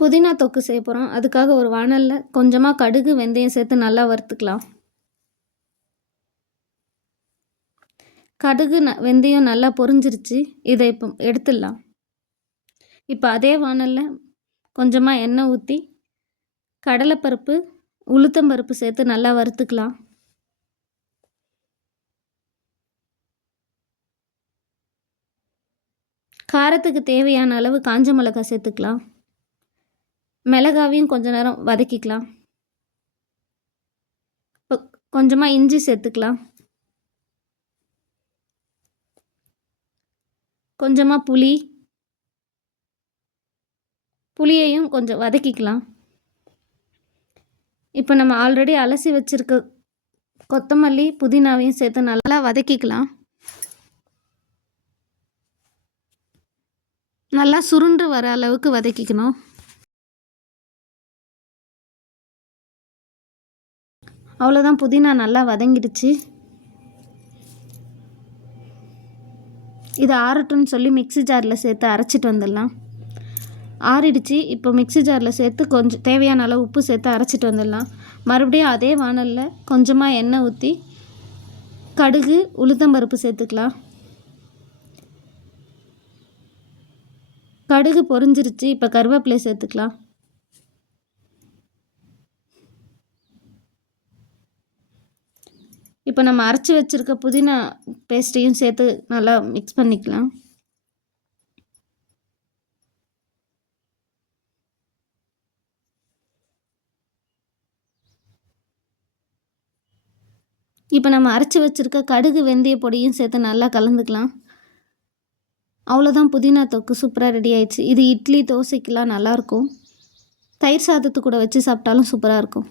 புதினா தொக்கு செய்ய போகிறோம். அதுக்காக ஒரு வாணலில் கொஞ்சமாக கடுகு வெந்தயம் சேர்த்து நல்லா வறுத்துக்கலாம். கடுகு வெந்தயம் நல்லா பொரிஞ்சிருச்சு. இதை இப்போ எடுத்துடலாம். இப்போ அதே வாணலில் கொஞ்சமாக எண்ணெய் ஊற்றி கடலைப்பருப்பு உளுத்தம்பருப்பு சேர்த்து நல்லா வறுத்துக்கலாம். காரத்துக்கு தேவையான அளவு காஞ்ச மிளகாய் சேர்த்துக்கலாம். மிளகாவையும் கொஞ்ச நேரம் வதக்கிக்கலாம். இப்போ கொஞ்சமாக இஞ்சி சேர்த்துக்கலாம். கொஞ்சமாக புளியையும் கொஞ்சம் வதக்கிக்கலாம். இப்போ நம்ம ஆல்ரெடி அலசி வச்சுருக்க கொத்தமல்லி புதினாவையும் சேர்த்து நல்லா வதக்கிக்கலாம். நல்லா சுருண்டு வர அளவுக்கு வதக்கிக்கணும். அவ்வளோதான், புதினா நல்லா வதங்கிடுச்சு. இதை ஆறட்டும்னு சொல்லி மிக்ஸி ஜாரில் சேர்த்து அரைச்சிட்டு வந்துடலாம். ஆறிடுச்சு. இப்போ மிக்ஸி ஜாரில் சேர்த்து கொஞ்சம் தேவையான அளவு உப்பு சேர்த்து அரைச்சிட்டு வந்துடலாம். மறுபடியும் அதே வாணலில் கொஞ்சமாக எண்ணெய் ஊற்றி கடுகு உளுத்தம்பருப்பு சேர்த்துக்கலாம். கடுகு பொரிஞ்சிருச்சு. இப்போ கருவேப்பிலை சேர்த்துக்கலாம். இப்போ நம்ம அரைச்சி வச்சுருக்க புதினா பேஸ்ட்டையும் சேர்த்து நல்லா மிக்ஸ் பண்ணிக்கலாம். இப்போ நம்ம அரைச்சி வச்சுருக்க கடுகு வெந்தய பொடியும் சேர்த்து நல்லா கலந்துக்கலாம். அவ்வளோதான், புதினா தொக்கு சூப்பராக ரெடி ஆயிடுச்சு. இது இட்லி தோசைக்கெலாம் நல்லாயிருக்கும். தயிர் சாதத்து கூட வச்சு சாப்பிட்டாலும் சூப்பராக இருக்கும்.